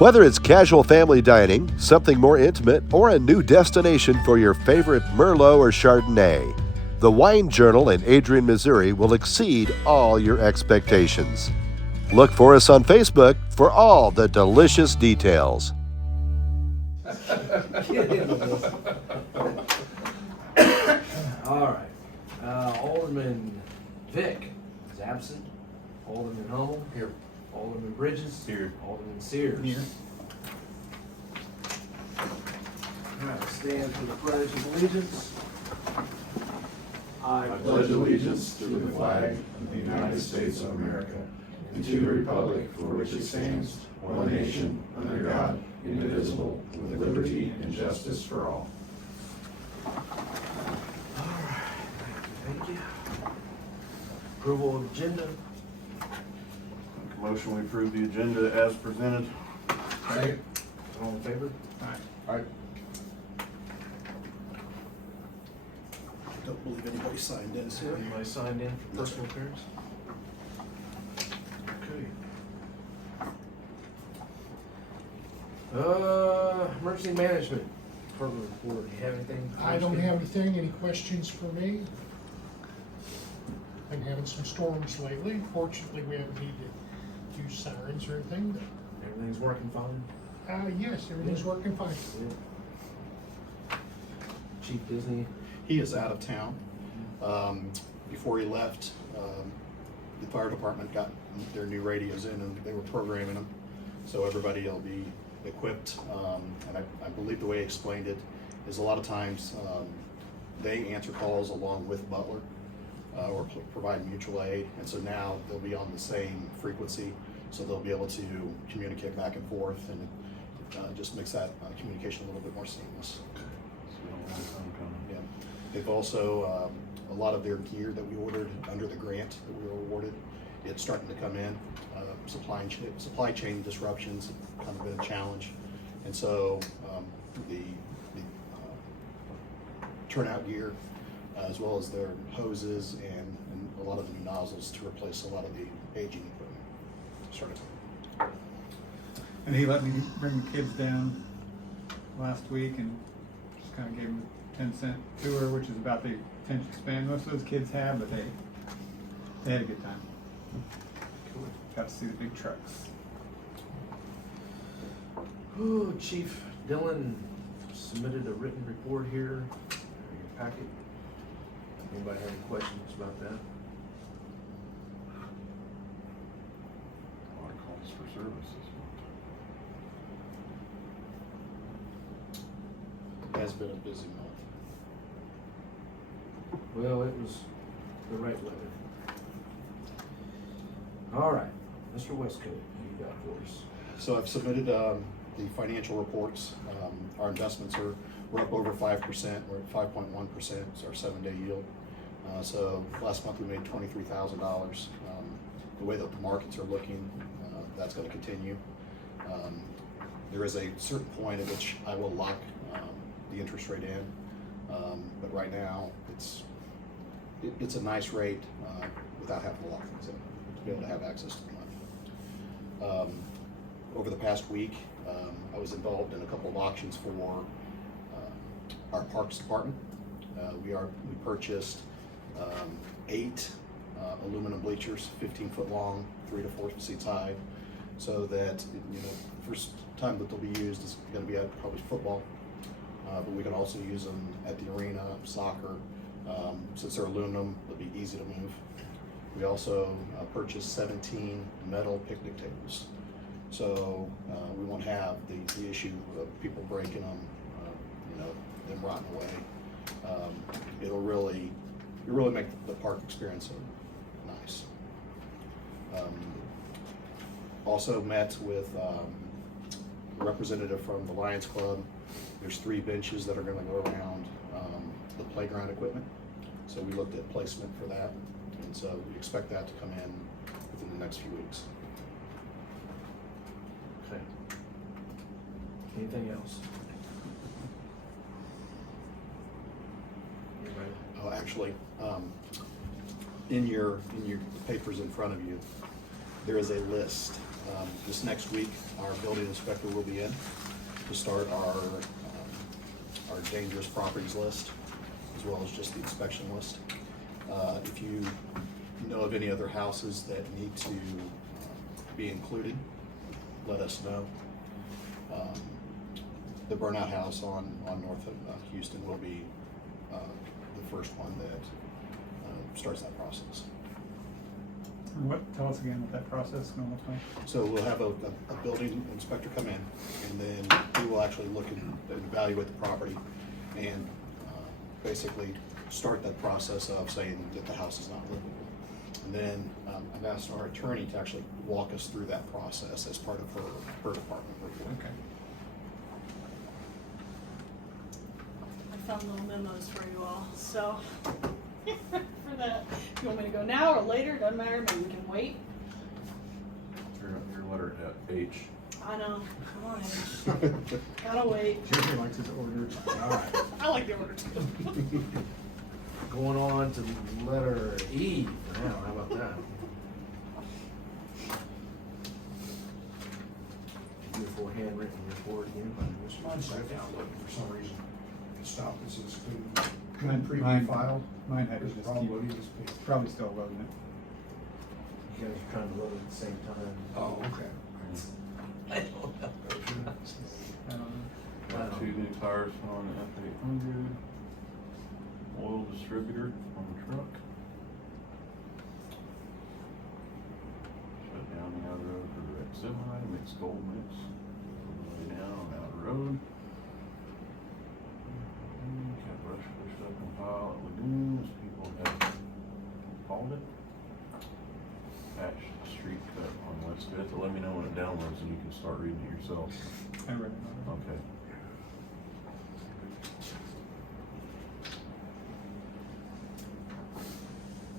Whether it's casual family dining, something more intimate, or a new destination for your favorite Merlot or Chardonnay, the Wine Journal in Adrian, Missouri will exceed all your expectations. Look for us on Facebook for all the delicious details. All right. Alderman Vick is absent. Alderman Hummel. Here. Alderman Bridges. Here. Alderman Sears. Here. All right, stand for the Pledge of Allegiance. I pledge allegiance to the flag of the United States of America and to the republic for which it stands, one nation, under God, indivisible, with liberty and justice for all. All right. Thank you. Approval of agenda. Make a motion, we approve the agenda as presented. Second. All in favor? Aye. Don't believe anybody signed in, sir. Anybody signed in for personal affairs? Okay. Emergency management program report. Do you have anything? I don't have anything. Any questions for me? Been having some storms lately. Fortunately, we haven't needed to use sirens or anything. Everything's working fine? Yes, everything's working fine. Chief Disney? He is out of town. Before he left, the fire department got their new radios in and they were programming them. So everybody will be equipped. And I believe the way he explained it is a lot of times they answer calls along with Butler or provide mutual aid. And so now they'll be on the same frequency. So they'll be able to communicate back and forth, and it just makes that communication a little bit more seamless. Yeah. They've also, a lot of their gear that we ordered under the grant that we were awarded, it's starting to come in. Supply chain disruptions have kind of been a challenge. And so the turnout gear, as well as their hoses and a lot of the new nozzles to replace a lot of the aging equipment. And he let me bring the kids down last week and just kind of gave them a 10-cent tour, which is about the attention span most of those kids have, but they had a good time. Cool. Got to see the big trucks. Ooh, Chief Dillon submitted a written report here in your packet. Anybody have any questions about that? A lot of calls for service this month. It has been a busy month. Well, it was the right weather. All right, Mr. Westcoat, you got for us. So I've submitted the financial reports. Our investments we're up over 5%. We're at 5.1%. It's our 7-day yield. So last month we made $23,000. The way that the markets are looking, that's going to continue. There is a certain point at which I will lock the interest rate in, but right now it's a nice rate without having to lock things in, to be able to have access to the money. Over the past week, I was involved in a couple of auctions for our parks department. We purchased 8 aluminum bleachers, 15-foot long, 3 to 4 seats high, so that first time that they'll be used is going to be at probably football, but we can also use them at the arena, soccer. Since they're aluminum, they'll be easy to move. We also purchased 17 metal picnic tables, so we won't have the issue of people breaking them, them rotting away. It'll really make the park experience nice. Also met with a representative from the Lions Club. There's 3 benches that are going to go around the playground equipment. So we looked at placement for that, and so we expect that to come in within the next few weeks. Okay. Anything else? Anybody? Oh, actually, in your papers in front of you, there is a list This next week, our building inspector will be in to start our dangerous properties list, as well as just the inspection list. If you know of any other houses that need to be included, let us know. The burnout house on north of Houston will be the first one that starts that process. And tell us again what that process is going to look like. So we'll have a building inspector come in, and then he will actually look and evaluate the property and basically start that process of saying that the house is not livable. And then I've asked our attorney to actually walk us through that process as part of her department report. Okay. I found little memos for you all, so for that, if you want me to go now or later, doesn't matter, maybe we can wait. Your letter H. I know, come on, H. Gotta wait. Jeremy likes his orders. Alright, I like the order too. going on to letter E for now, how about that? Beautiful handwritten report again by Mr. Mine sat down, but for some reason it stopped. It says Mine- couldn't mine- preview file. Mine had to It's just probably keep, this page. probably still loading it. You guys are trying to load at the same time. Oh, okay. I don't know. I don't know. Got 2 new tires on the F800. Oil distributor on the truck. Shut down the outer road for the wreck semi, mix gold mix. Lay down on the outer road. Got brush pushed up and pile at lagoons. People have hauled it. Patch street cut on West Fifth. Let me know when it downloads and you can start reading it yourself. I read it. Okay.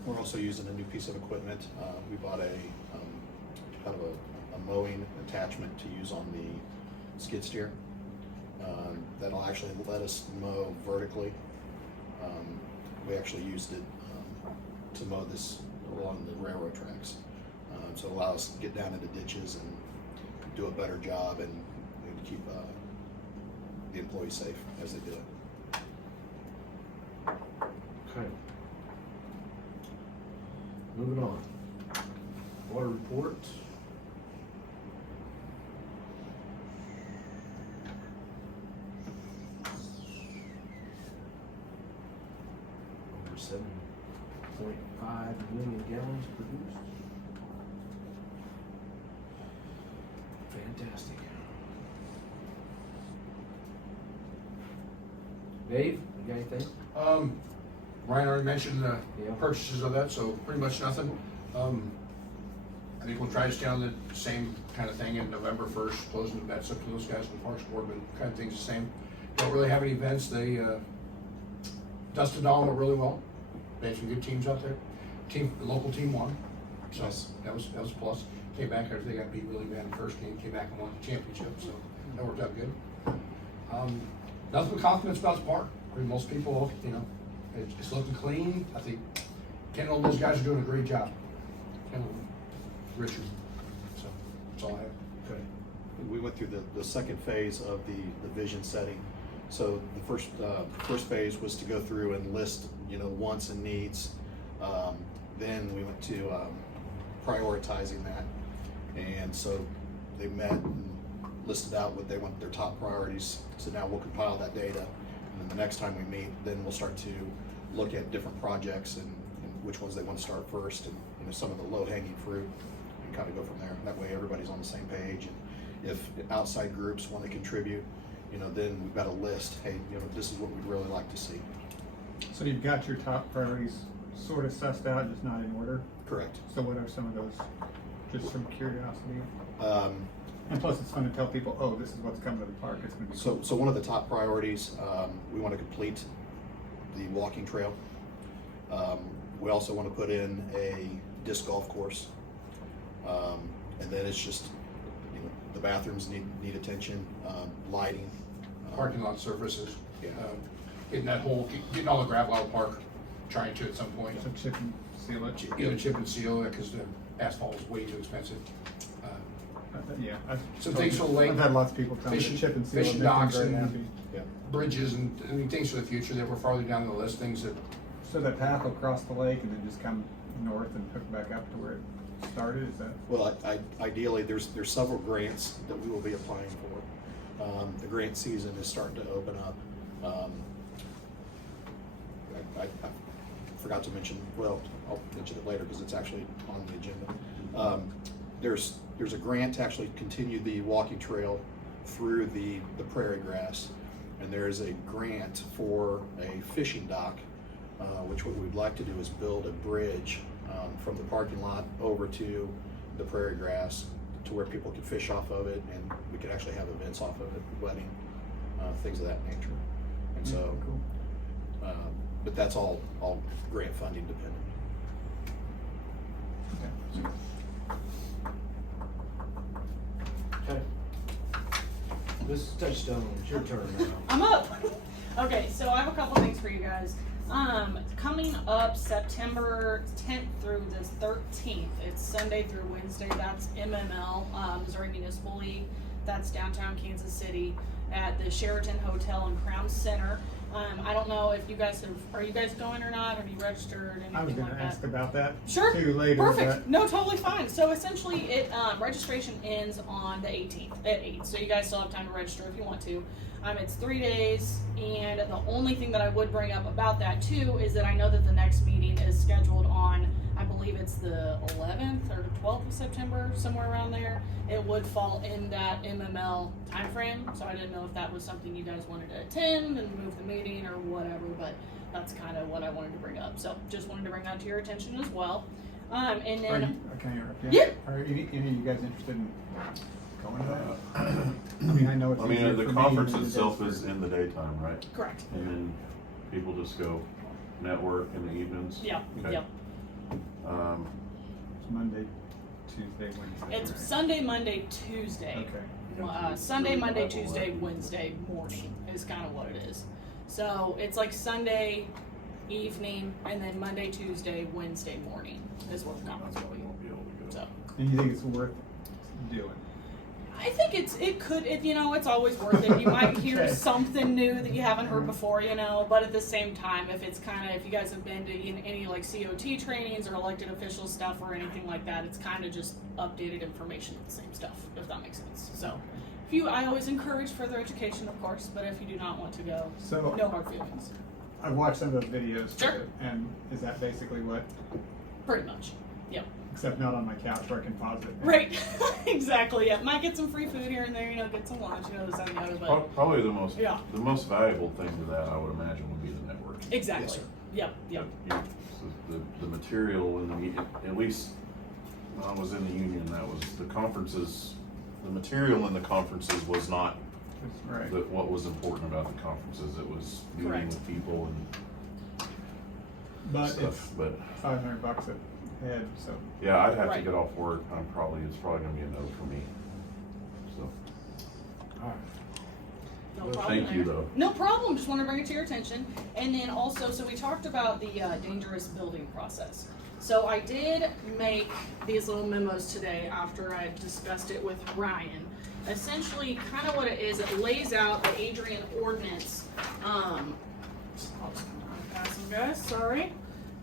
We're also using a new piece of equipment. We bought a kind of a mowing attachment to use on the skid steer. That'll actually let us mow vertically. We actually used it to mow this along the railroad tracks. So it allows us to get down into ditches and do a better job and keep the employees safe as they do it. Okay. Moving on. Water report. Over 7.5 million gallons produced. Fantastic. Dave, you got anything? Ryan already mentioned the Yeah. purchases of that, so pretty much nothing. I think we'll try to stay on the same kind of thing in November 1st, closing the bets up to those guys in the Parks Board, but kind of things the same. Don't really have any events. They, Dustin Dahl went really well. They had some good teams out there. The local team won, so that was a plus. Came back after they got beat really bad in the first game, came back and won the championship, so that worked out good. Nothing but compliments about the park. I mean, most people, it's looking clean. I think Kendall and those guys are doing a great job. Kendall, Richard, so that's all I have. Okay. We went through the second phase of the vision setting. So the first phase was to go through and list, wants and needs. Then we went to prioritizing that. And so they met and listed out what they want, their top priorities. So now we'll compile that data. And then the next time we meet, then we'll start to look at different projects and which ones they want to start first and some of the low-hanging fruit and kind of go from there. That way everybody's on the same page. And if outside groups want to contribute, then we've got a list. Hey, this is what we'd really like to see. So you've got your top priorities sort of sussed out, just not in order? Correct. So what are some of those, just from curiosity? Um, And plus it's fun to tell people, oh, this is what's coming to the park, it's gonna be cool. So one of the top priorities, we want to complete the walking trail. We also want to put in a disc golf course. And then it's just, the bathrooms need attention, lighting. Parking lot surfaces. Yeah. Getting all the gravel out of the park, trying to at some point. So chip and seal it. Chip and seal it, because the asphalt is way too expensive. Yeah. I've Some told things you- for the lake, I've had lots of people tell me to fishing- chip and seal. fishing and they've been docks very and- happy. Yeah. bridges, and I mean, things for the future that were farther down the list, things that, So that path will cross the lake and then just come north and hook back up to where it started, is that? Well, ideally, there's several grants that we will be applying for. The grant season is starting to open up. I forgot to mention, well, I'll mention it later because it's actually on the agenda. There's a grant to actually continue the walking trail through the prairie grass. And there is a grant for a fishing dock, which what we'd like to do is build a bridge from the parking lot over to the prairie grass to where people could fish off of it, and we could actually have events off of it, wedding, things of that nature. And so, Cool. but that's all grant funding dependent. Okay. Okay. Mrs. Touchstone, it's your turn now. I'm up. Okay, so I have a couple things for you guys. Coming up September 10th through the 13th, it's Sunday through Wednesday, that's MML, Missouri Municipal League. That's downtown Kansas City at the Sheraton Hotel and Crown Center. I don't know if you guys are you guys going or not? Have you registered, anything I was like gonna that? ask about that Sure. too later, Perfect. No, totally fine. So essentially, registration ends on the 18th at 8. So you guys still have time to register if you want to. It's 3 days, and the only thing that I would bring up about that too is that I know that the next meeting is scheduled on, I believe it's the 11th or 12th of September, somewhere around there. It would fall in that MML timeframe, so I didn't know if that was something you guys wanted to attend and move the meeting or whatever, but that's kind of what I wanted to bring up. So just wanted to bring that to your attention as well. And Are then, you, can I interrupt you? Yeah. Are any of you guys interested in going to that? I mean, I know it's easier the for me conference than it is itself for- is in the daytime, right? correct. And then people just go network in the evenings? Yep, Okay. yep. It's Monday, Tuesday, Wednesday. It's right? Sunday, Monday, Tuesday. Okay. Sunday, Monday, Tuesday, Wednesday morning is kind of what it is. So it's like Sunday evening, and then Monday, Tuesday, Wednesday morning is what the conference will be. Won't be able to go. So And you think it's worth doing? I think it's always worth it. You might hear Okay. something new that you haven't heard before, but at the same time, if you guys have been to any like COT trainings or elected official stuff or anything like that, it's kind of just updated information of the same stuff, if that makes sense. So I always encourage further education, of course, but if you do not want to go, So no hard feelings. I watched some of those videos. Sure. for it, and is that basically what? Pretty much. Yep. Except not on my couch where I can pause it. Right. Exactly. Yeah. Might get some free food here and there, get some lunch, this, that, and the other, but Probably the most Yeah. the most valuable thing to that, I would imagine, would be the network. exactly. Yes, sir. Yep. Yep. The material in at least when I was in the union, that was the conferences. The material in the conferences was not Right. what was important about the conferences. It was meeting Correct. with people and But stuff. it's But $500 a head, so. yeah, I'd have to Right. get off work. It's probably gonna be a no for me. So Alright. No Well, problem thank you, there. though. No problem. Just want to bring it to your attention. And then also, so we talked about the dangerous building process. So I did make these little memos today after I discussed it with Ryan. Essentially, kind of what it is, it lays out the Adrian ordinance. I'll just pass them, guys. Sorry.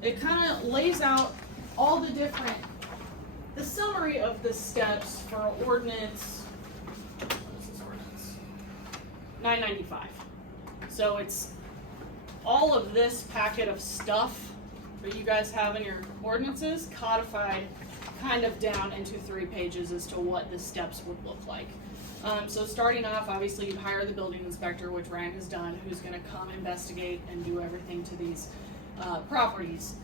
It kind of lays out all the summary of the steps for ordinance. What is this ordinance? 995. So it's all of this packet of stuff that you guys have in your ordinances codified kind of down into 3 pages as to what the steps would look like. So starting off, obviously you hire the building inspector, which Ryan has done, who's going to come investigate and do everything to these properties.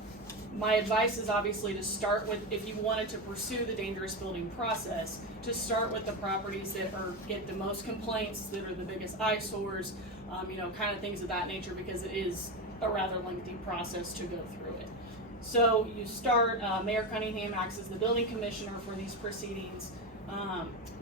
My advice is obviously to start with, if you wanted to pursue the dangerous building process, to start with the properties that get the most complaints, that are the biggest eyesores, kind of things of that nature, because it is a rather lengthy process to go through it. So you start, Mayor Cunningham acts as the building commissioner for these proceedings.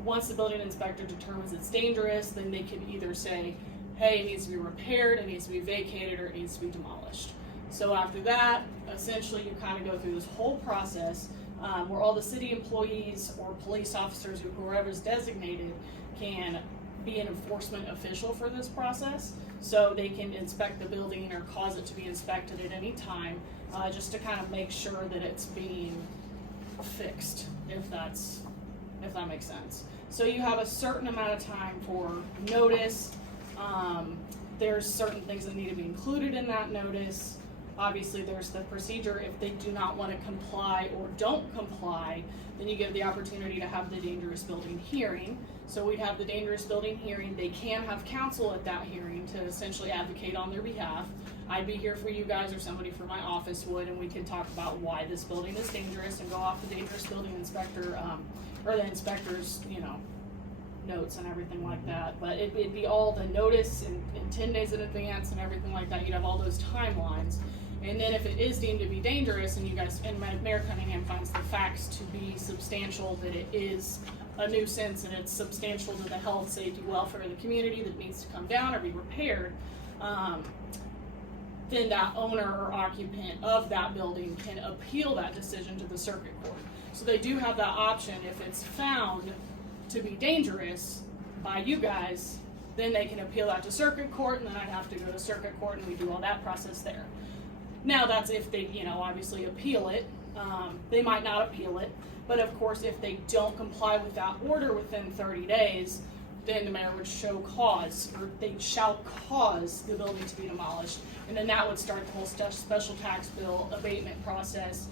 Once the building inspector determines it's dangerous, then they can either say, hey, it needs to be repaired, it needs to be vacated, or it needs to be demolished. So after that, essentially you kind of go through this whole process. where all the city employees or police officers or whoever's designated can be an enforcement official for this process. So they can inspect the building or cause it to be inspected at any time, just to kind of make sure that it's being fixed, if that makes sense. So you have a certain amount of time for notice. There's certain things that need to be included in that notice. Obviously, there's the procedure. If they do not want to comply or don't comply, then you give the opportunity to have the dangerous building hearing. So we'd have the dangerous building hearing. They can have counsel at that hearing to essentially advocate on their behalf. I'd be here for you guys, or somebody from my office would, and we could talk about why this building is dangerous and go off the dangerous building inspector, or the inspector's, notes and everything like that. But it'd be all the notice in 10 days in advance and everything like that. You'd have all those timelines. And then if it is deemed to be dangerous, and you guys, and Mayor Cunningham finds the facts to be substantial, that it is a nuisance and it's substantial to the health, safety, welfare of the community that needs to come down or be repaired, then that owner or occupant of that building can appeal that decision to the circuit court. So they do have that option. If it's found to be dangerous by you guys, then they can appeal that to circuit court, and then I'd have to go to circuit court, and we do all that process there. Now that's if they, obviously appeal it. They might not appeal it, but of course if they don't comply with that order within 30 days, then the mayor would show cause, or they shall cause the building to be demolished, and then that would start the whole special tax bill abatement process,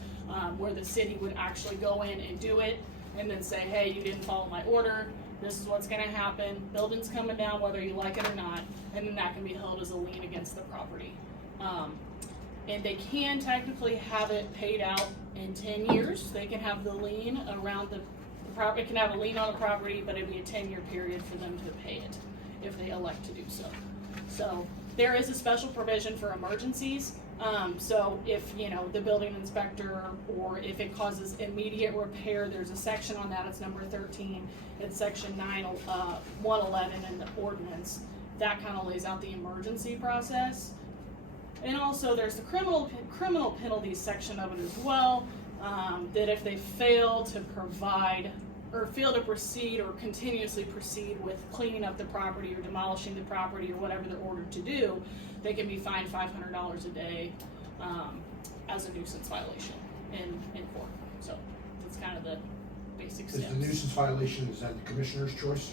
where the city would actually go in and do it, and then say, hey, you didn't follow my order, this is what's gonna happen, building's coming down whether you like it or not, and then that can be held as a lien against the property. And they can technically have it paid out in 10 years. They can have the lien around the property, can have a lien on the property, but it'd be a 10-year period for them to pay it if they elect to do so. So there is a special provision for emergencies. So if, the building inspector, or if it causes immediate repair, there's a section on that, it's number 13, it's section 111 in the ordinance. That kind of lays out the emergency process. And also there's the criminal penalties section of it as well, that if they fail to provide, or fail to proceed, or continuously proceed with cleaning up the property or demolishing the property or whatever they're ordered to do, they can be fined $500 a day as a nuisance violation in court. So that's kind of the basic steps. Is the nuisance violation, is that the commissioner's choice?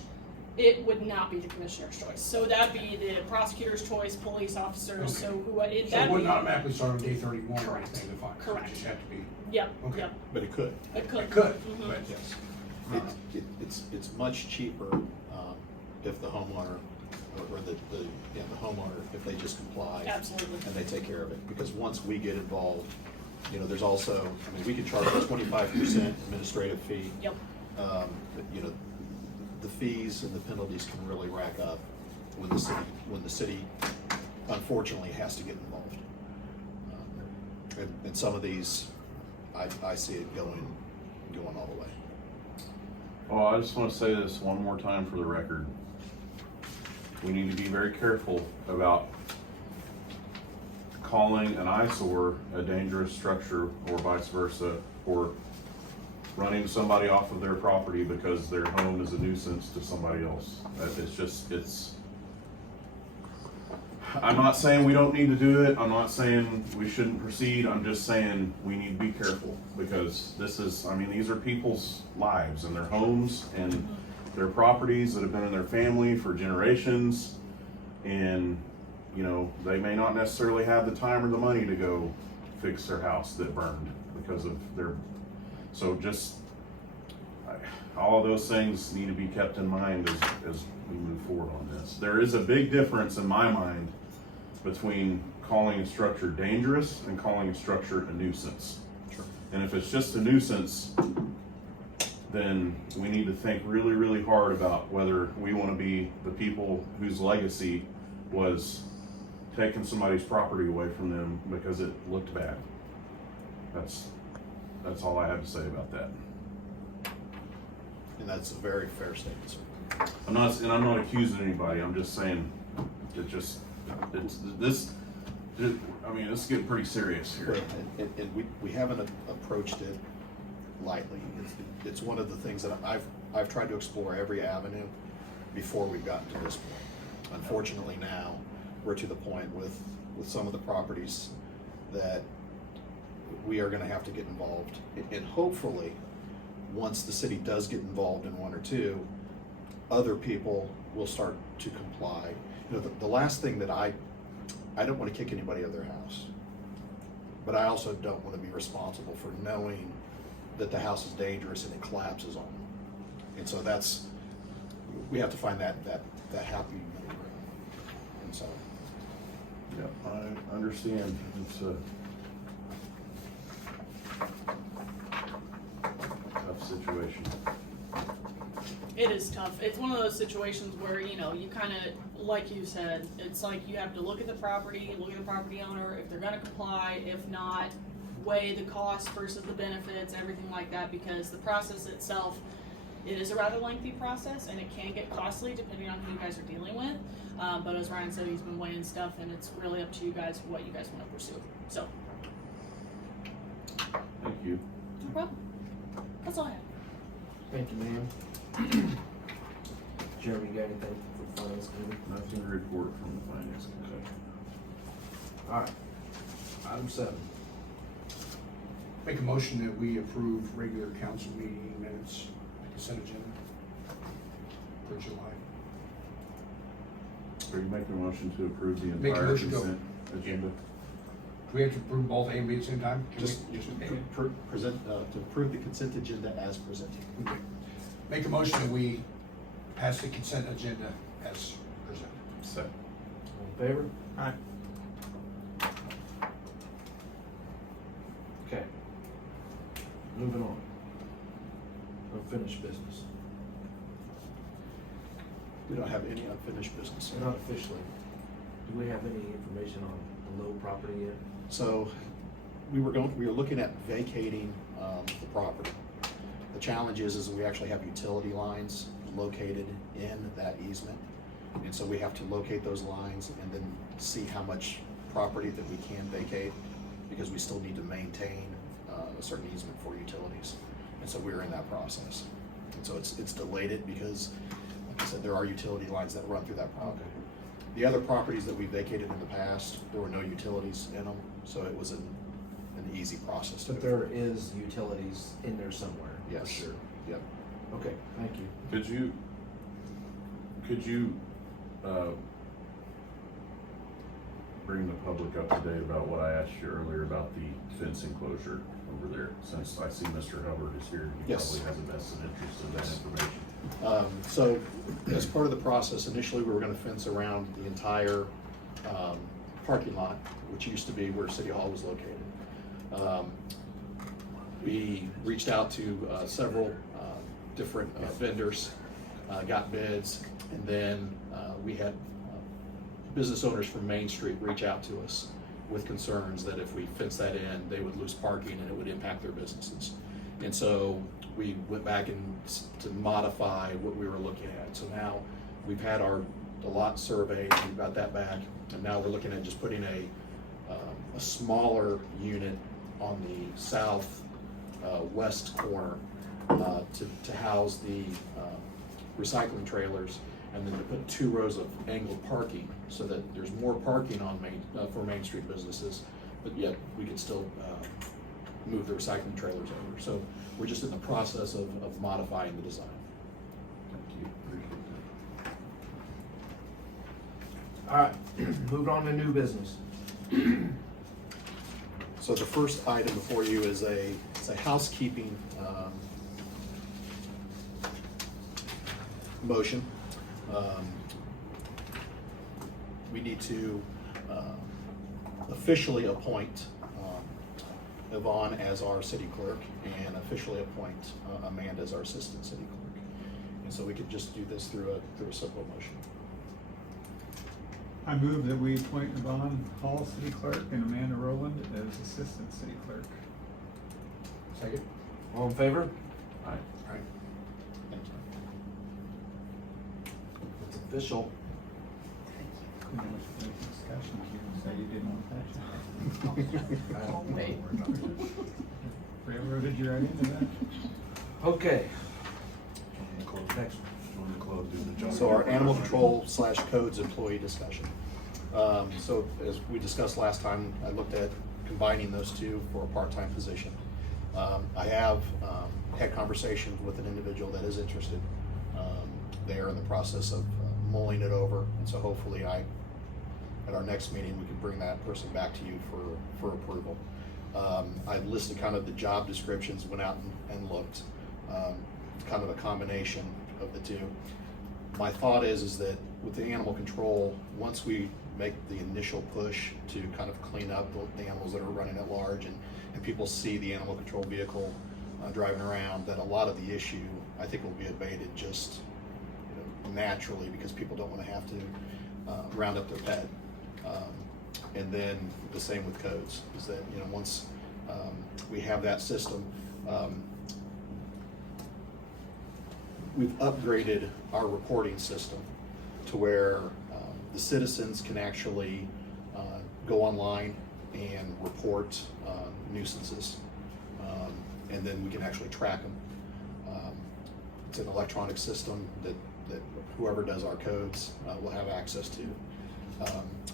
It would not be the commissioner's choice. So that'd be the prosecutor's choice, police officers, Okay. so So it would not automatically start on day 31 or Correct. anything, the fine, it Correct. just had to be. Yep, Okay. yep, But it could. it could. It could, Mhm. but Yes. It's much cheaper, if the homeowner, or the homeowner, if they just comply. Absolutely. And they take care of it, because once we get involved, there's also, we can charge a 25% administrative fee. Yep. But, the fees and the penalties can really rack up when the city unfortunately has to get involved. And some of these, I see it going all the way. Well, I just want to say this one more time for the record. We need to be very careful about calling an eyesore a dangerous structure, or vice versa, or running somebody off of their property because their home is a nuisance to somebody else. I'm not saying we don't need to do it. I'm not saying we shouldn't proceed. I'm just saying we need to be careful, because these are people's lives and their homes and their properties that have been in their family for generations. And, they may not necessarily have the time or the money to go fix their house that burned because of all of those things need to be kept in mind as we move forward on this. There is a big difference in my mind between calling a structure dangerous and calling a structure a nuisance. Sure. And if it's just a nuisance, then we need to think really, really hard about whether we want to be the people whose legacy was taking somebody's property away from them because it looked bad. That's all I have to say about that. And that's a very fair statement, sir. I'm not accusing anybody. I'm just saying this is getting pretty serious here. And we haven't approached it lightly. It's one of the things that I've tried to explore every avenue before we've gotten to this point. Unfortunately now, we're to the point with some of the properties that we are gonna have to get involved. And hopefully, once the city does get involved in one or two, other people will start to comply. You know, the last thing that I don't wanna kick anybody out of their house, but I also don't wanna be responsible for knowing that the house is dangerous and it collapses on them. And so we have to find that happy middle ground. And so, Yeah, I understand. It's a tough situation. It is tough. It's one of those situations where, you know, you kind of, like you said, it's like you have to look at the property owner, if they're gonna comply, if not, weigh the cost versus the benefits, everything like that, because the process itself, it is a rather lengthy process and it can get costly depending on who you guys are dealing with. But as Ryan said, he's been weighing stuff and it's really up to you guys what you guys want to pursue. So, Thank you. no problem. That's all I have. Thank you, ma'am. Jeremy, you got anything for finance committee? Nothing to report from the finance committee. Alright, item 7. Make a motion that we approve regular council meeting minutes, consent agenda for July. Are you making a motion to approve the Make a entire motion to- consent agenda? Do we have to approve both A and B at the same time? Can we- just present, to approve the consent agenda as presented. Okay. Make a motion that we pass the consent agenda as presented. Second. All in favor? Aye. Okay. Moving on. Unfinished business. We don't have any unfinished business. Not officially. Do we have any information on the Lowe property yet? So we were looking at vacating the property. The challenge is we actually have utility lines located in that easement. And so we have to locate those lines and then see how much property that we can vacate, because we still need to maintain a certain easement for utilities. And so we're in that process. And so it's delayed it because, like I said, there are utility lines that run through that property. The other properties that we vacated in the past, there were no utilities in them, so it was an easy process. to But do. there is utilities in there somewhere. for Yes. Sure. Yep. Okay, thank you. Could you bring the public up to date about what I asked you earlier about the fence enclosure over there? Since I see Mr. Hubbard is here, he Yes. probably has a vested interest in that Yes. information. So as part of the process, initially we were gonna fence around the entire parking lot, which used to be where City Hall was located. We reached out to several different vendors, got bids, and then we had business owners from Main Street reach out to us with concerns that if we fence that in, they would lose parking and it would impact their businesses. And so we went back and to modify what we were looking at. So now we've had the lot surveyed, we've got that back, and now we're looking at just putting a smaller unit on the south west corner to house the recycling trailers, and then to put 2 rows of angled parking so that there's more parking on for Main Street businesses, but yet we can still move the recycling trailers over. So we're just in the process of modifying the design. Thank you, appreciate that. Alright, moving on to new business. So the first item before you is a housekeeping motion. We need to officially appoint Yvonne as our city clerk and officially appoint Amanda as our assistant city clerk. And so we could just do this through a simple motion. I move that we appoint Yvonne Hall city clerk and Amanda Rowland as assistant city clerk. Second? All in favor? Aye. Alright. Thank you. It's official. You know, there's discussion, you can say you didn't want that. Hey. Really? Where did you write into that? Okay. Next. On the close, do the job. So our animal control / codes employee discussion. So as we discussed last time, I looked at combining those two for a part-time position. I have had conversations with an individual that is interested. They are in the process of mulling it over, and so hopefully at our next meeting, we can bring that person back to you for approval. I listed kind of the job descriptions, went out and looked, kind of a combination of the two. My thought is that with the animal control, once we make the initial push to kind of clean up the animals that are running at large, and people see the animal control vehicle driving around, that a lot of the issue, I think, will be abated just naturally, because people don't want to have to round up their pet. And then the same with codes, is that once we have that system, we've upgraded our reporting system to where the citizens can actually go online and report nuisances, and then we can actually track them. It's an electronic system that whoever does our codes will have access to.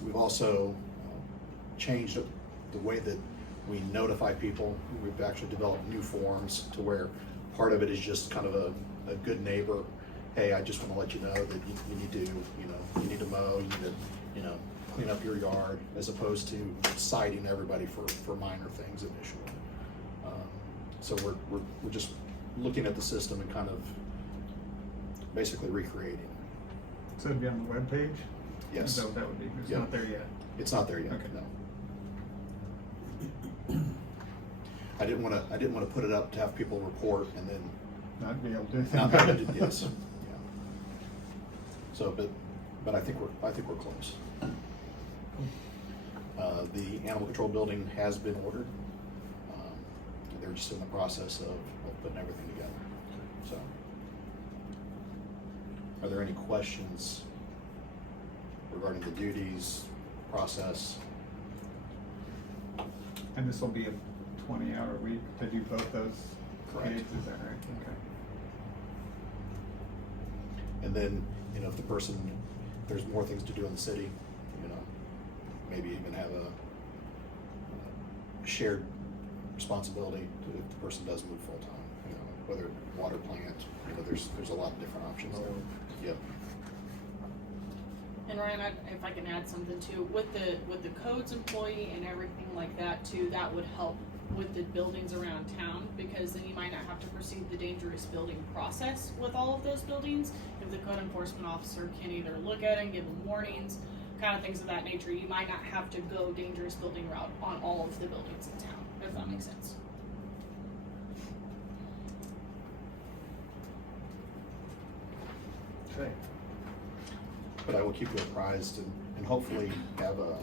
We've also changed the way that we notify people. We've actually developed new forms to where part of it is just kind of a good neighbor. Hey, I just want to let you know that you need to, you need to mow, you need to, clean up your yard, as opposed to citing everybody for minor things initially. So we're just looking at the system and kind of basically recreating it. So it'd be on the webpage? Yes. Is that what that would be? It's Yep. not there yet. It's not there yet. Okay. No. I didn't want to put it up to have people report and then Not be able to do not be able that. to, yes. Yeah. So, but I think we're close. The animal control building has been ordered. They're just in the process of putting everything together. So, are there any questions regarding the duties, process? And this will be a 20-hour week to do both those Correct. gigs, is that right? Okay. And then, if the person, there's more things to do in the city, maybe even have a shared responsibility if the person does move full-time, whether water plant, there's a lot of different options there. Yep. And Ryan, if I can add something too, with the codes employee and everything like that too, that would help with the buildings around town, because then you might not have to proceed the dangerous building process with all of those buildings. If the code enforcement officer can either look at it and give them warnings, kind of things of that nature, you might not have to go dangerous building route on all of the buildings in town, if that makes sense. Okay. But I will keep you apprised and hopefully have a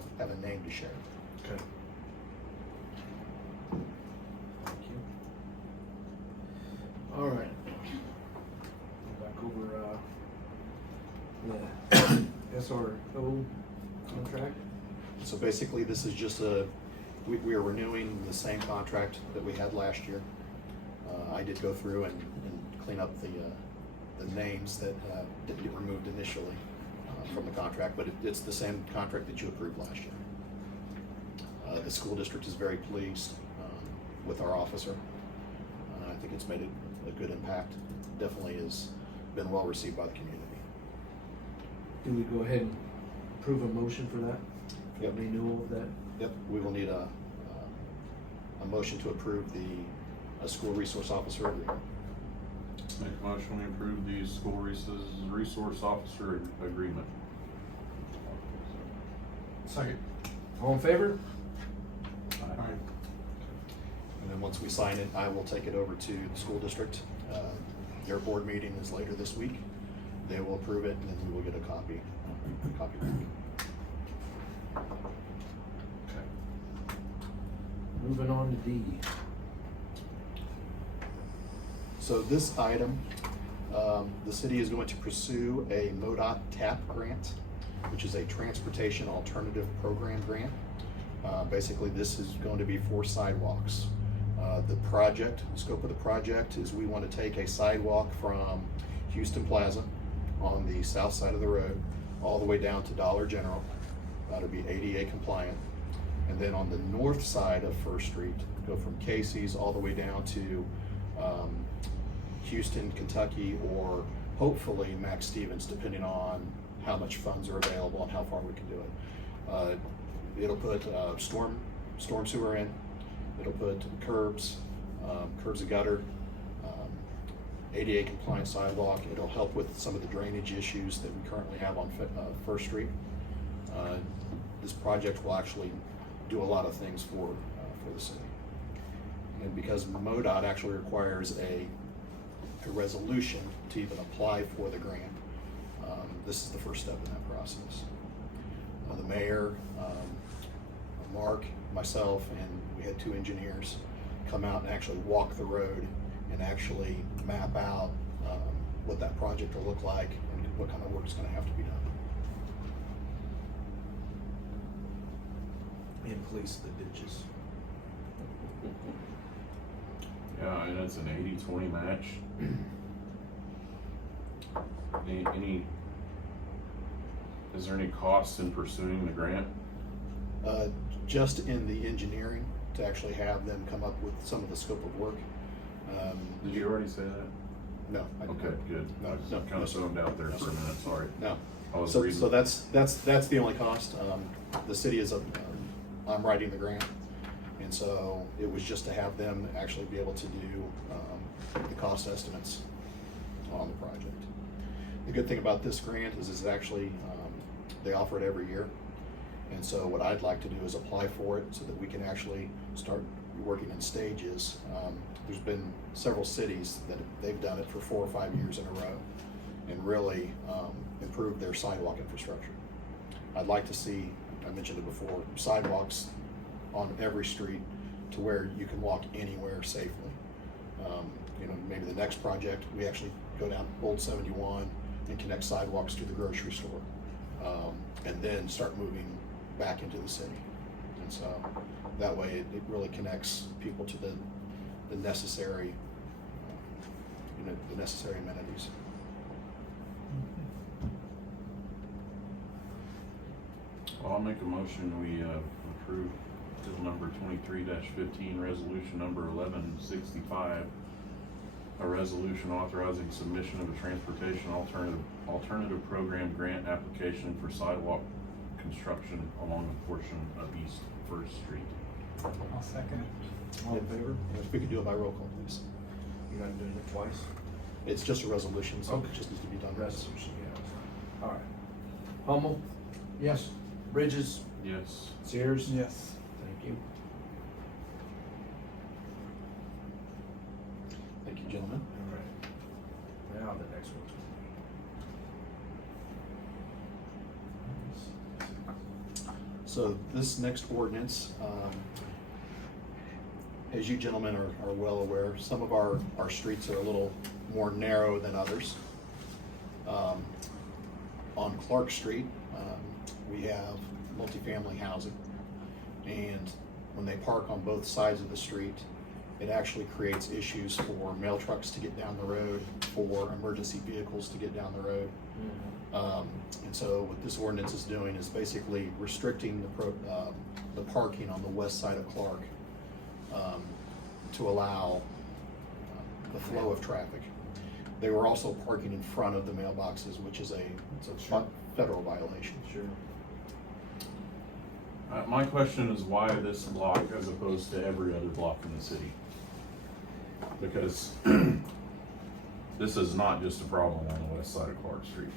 name to share. Okay. Thank you. All right. Back over the SRO contract. So basically, this is just we are renewing the same contract that we had last year. I did go through and clean up the names that didn't get removed initially from the contract, but it's the same contract that you approved last year. The school district is very pleased with our officer. I think it's made a good impact. Definitely has been well received by the community. Do we go ahead and approve a motion for that? For Yep. renewal of that? Yep, we will need a motion to approve a school resource officer agreement. Make a motion, we approve the school resource officer agreement. Second. All in favor? And then once we sign it, I will take it over to the school district. Their board meeting is later this week. They will approve it, and then we will get a copy back. Okay. Moving on to D. So this item, the city is going to pursue a MoDOT TAP grant, which is a Transportation Alternative Program grant. Basically, this is going to be for sidewalks. The project, the scope of the project is we want to take a sidewalk from Houston Plaza on the south side of the road all the way down to Dollar General. That'll be ADA compliant. And then on the north side of First Street, go from Casey's all the way down to Houston, Kentucky, or hopefully Max Stevens, depending on how much funds are available and how far we can do it. It'll put storm sewer in. It'll put curbs, curbs and gutter, ADA compliant sidewalk. It'll help with some of the drainage issues that we currently have on First Street. This project will actually do a lot of things for the city. And because MoDOT actually requires a resolution to even apply for the grant, this is the first step in that process. The mayor, Mark, myself, and we had 2 engineers come out and actually walk the road and actually map out what that project will look like and what kind of work is going to have to be done. And police the ditches. Yeah, and it's an 80-20 match. Is there any cost in pursuing the grant? Just in the engineering, to actually have them come up with some of the scope of work. Did you already say that? No. I did Okay, not. good. No, I was no, kind no, of sir. zoned out there No, for a sir. minute, sorry. No. I was So reading. that's the only cost. The city is, I'm writing the grant. And so it was just to have them actually be able to do the cost estimates on the project. The good thing about this grant is actually, they offer it every year. And so what I'd like to do is apply for it so that we can actually start working in stages. There's been several cities that they've done it for 4 or 5 years in a row and really improved their sidewalk infrastructure. I'd like to see, I mentioned it before, sidewalks on every street to where you can walk anywhere safely. Maybe the next project, we actually go down Old 71 and connect sidewalks to the grocery store, and then start moving back into the city. And so that way it really connects people to the necessary, the necessary amenities. Well, I'll make a motion, we approve bill number 23-15, resolution number 1165, a resolution authorizing submission of a transportation alternative program grant application for sidewalk construction along a portion of East First Street. I'll second it. All in favor? If we could do it by roll call, please. You're not doing it twice? It's just a resolution, so Okay. it just needs to be done. Resolution, yeah. All right. Hummel? Yes. Bridges? Yes. Sears? Yes. Thank you. Thank you, gentlemen. All right. Now the next one. So this next ordinance, as you gentlemen are well aware, some of our streets are a little more narrow than others. On Clark Street, we have multifamily housing, and when they park on both sides of the street, it actually creates issues for mail trucks to get down the road, for emergency vehicles to get down the road. And so what this ordinance is doing is basically restricting the parking on the west side of Clark to allow the flow of traffic. They were also parking in front of the mailboxes, which is it's a federal violation. Sure. My question is why this block as opposed to every other block in the city? Because this is not just a problem on the west side of Clark Street.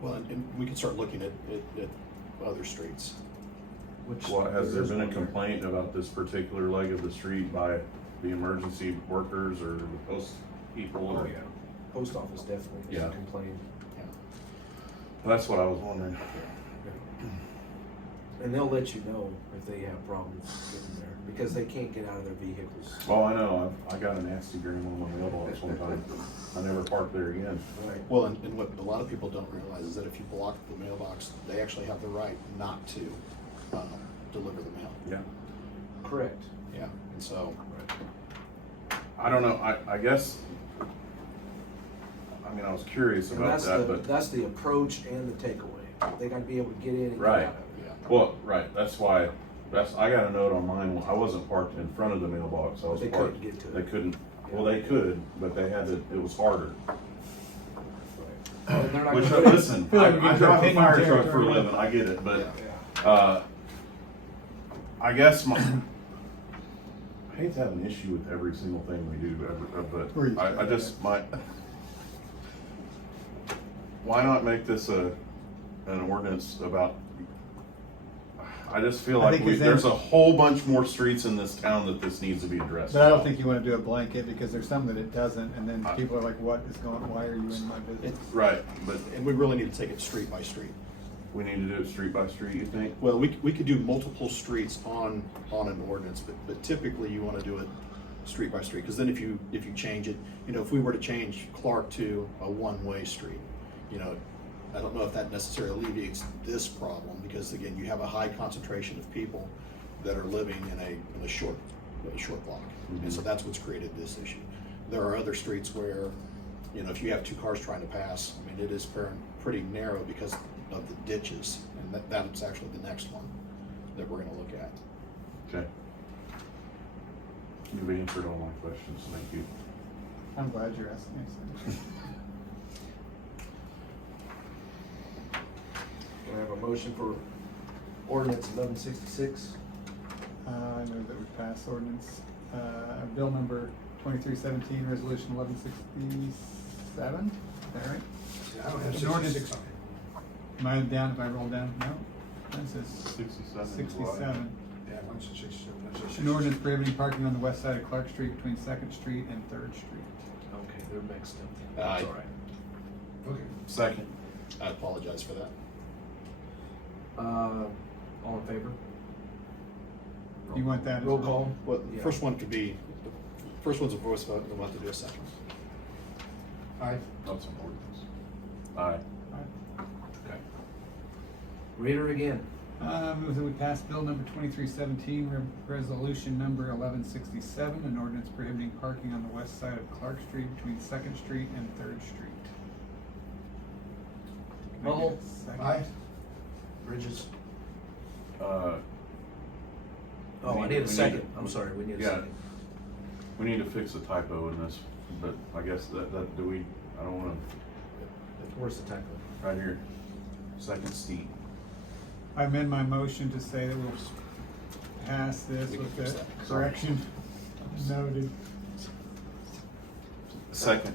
Well, and we can start looking at other streets. What, has there been a complaint about this particular leg of the street by the emergency workers or the post people? Oh, or- yeah. Post office definitely Yeah. complained. That's what I was wondering. And they'll let you know if they have problems getting there, because they can't get out of their vehicles. Well, I know, I got a nasty dream on my mailbox one time. I never parked there again. Right. Well, and what a lot of people don't realize is that if you block the mailbox, they actually have the right not to deliver the mail. Yeah. Correct. Yeah, and so, I don't know, I guess, I mean, I was curious And about that's that, the, but, that's the approach and the takeaway. They gotta be able to get in and get Right. out of it. yeah. well, right, that's why, I got a note on mine, I wasn't parked in front of the mailbox, I was They parked. couldn't get to it. They couldn't, well, they could, but they had to, it was harder. And they're not Which, gonna- listen, feel like we I get drive a opinion fire truck for a territory. living, I get it, but, Yeah. I guess I hate to have an issue with every single thing we do, but I just might. Why not make this an ordinance about? I just feel I like think there's a whole bunch more streets in this town that this needs to be addressed. But I don't think you wanna do a blanket, because there's some that it doesn't, and then I- people are like, what is going, why are you in my business? Right, but And we really need to take it street by street. we need to do it street by street, you think? Well, we could do multiple streets on an ordinance, but typically you wanna do it street by street, because then if you change it, you know, if we were to change Clark to a one-way street, you know, I don't know if that necessarily alleviates this problem, because again, you have a high concentration of people that are living in a short block. And so that's what's created this issue. There are other streets where, you know, if you have two cars trying to pass, I mean, it is pretty narrow because of the ditches, and that's actually the next one that we're gonna look at. Okay. You've answered all my questions, thank you. I'm glad you're asking me. Do I have a motion for ordinance 1166? I move that we pass ordinance, bill number 2317, resolution 1167, is that right? Yeah, I don't have An ordinance- 66 on it. Am I down, if I roll down? No? That says 67 is 67. Yeah, mine's a 67, mine's a 66. An ordinance prohibiting parking on the west side of Clark Street between Second Street and Third Street. Okay, they're mixed up. Aye. That's all right. Okay. Second. I apologize for that. All in favor? You want that? as Roll well? call? Well, the Yeah. first one could be, the first one's a voice vote, and we'll have to do a second. Aye. That's an ordinance. Aye. Okay. Read her again. Move that we pass bill number 2317, resolution number 1167, an ordinance prohibiting parking on the west side of Clark Street between Second Street and Third Street. Can I get a Hummel? second? Aye. Bridges? We Oh, I need- need a we second. need- I'm sorry, we need a yeah. second. We need to fix a typo in this, but I guess that, do we, I don't wanna, Where's the typo? right here, second seat. I amend my motion to say that we'll pass this We can with fix the that. correction noted. Second.